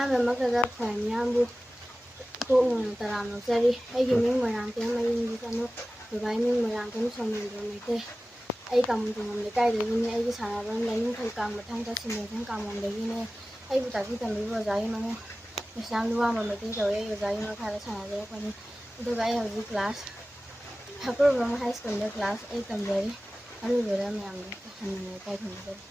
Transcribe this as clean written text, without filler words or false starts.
ꯑꯍꯥꯟꯕꯃꯛꯇꯗ ꯈ꯭ꯋꯥꯏ ꯃꯤꯌꯥꯝꯕꯨ ꯇꯣꯛꯅ ꯇꯔꯥꯝ ꯅꯣꯛꯆꯔꯤ꯫ ꯑꯩꯒꯤ ꯃꯤꯡ ꯃꯣꯏꯔꯥꯡꯊꯦꯝ ꯃꯌꯨꯝꯒꯤ ꯆꯅꯨ, ꯕꯕꯥꯒꯤ ꯃꯤꯡ ꯃꯣꯏꯔꯥꯡꯊꯦꯝ ꯁꯣꯃꯦꯟꯗ꯭ꯔ ꯃꯩꯇꯩ꯫ ꯑꯩ ꯀꯥꯃꯣꯟꯊꯣꯡꯕꯝ ꯂꯩꯀꯥꯏꯗꯒꯤꯅꯤ꯫ ꯑꯩꯒꯤ ꯁꯥꯟꯅꯐꯝ ꯂꯥꯏꯅꯤꯡꯊꯧ ꯀꯥꯡꯃꯊꯪꯗ ꯁꯤꯟꯕꯦꯟꯁꯤꯡ ꯀꯥꯃꯣꯟꯗꯒꯤꯅꯤ꯫ ꯑꯩꯕꯨ ꯇꯥꯛꯄꯤ ꯇꯝꯕꯤꯕ ꯑꯣꯖꯥꯒꯤ ꯃꯃꯤꯡ ꯃꯤꯁ ꯂꯨꯋꯥꯡꯕ ꯃꯩꯇꯩ ꯀꯧꯏ꯫ ꯑꯩ ꯑꯣꯖꯥꯒꯤ ꯃꯈꯥꯗ ꯁꯥꯟꯅꯖꯔꯛꯄꯅꯤ꯫ ꯑꯗꯨꯒ ꯑꯩ ꯍꯧꯖꯤꯛ ꯀ꯭ꯂꯥꯁ ꯍꯥꯏ ꯁ꯭ꯀꯨꯜꯗ ꯀ꯭ꯂꯥꯁ 8 ꯇꯝꯖꯔꯤ꯫ ꯑꯔꯣꯏꯕꯗ ꯃꯌꯥꯝꯗ ꯍꯟꯅ ꯏꯀꯥꯏ ꯈꯨꯝꯅꯖꯔꯤ꯫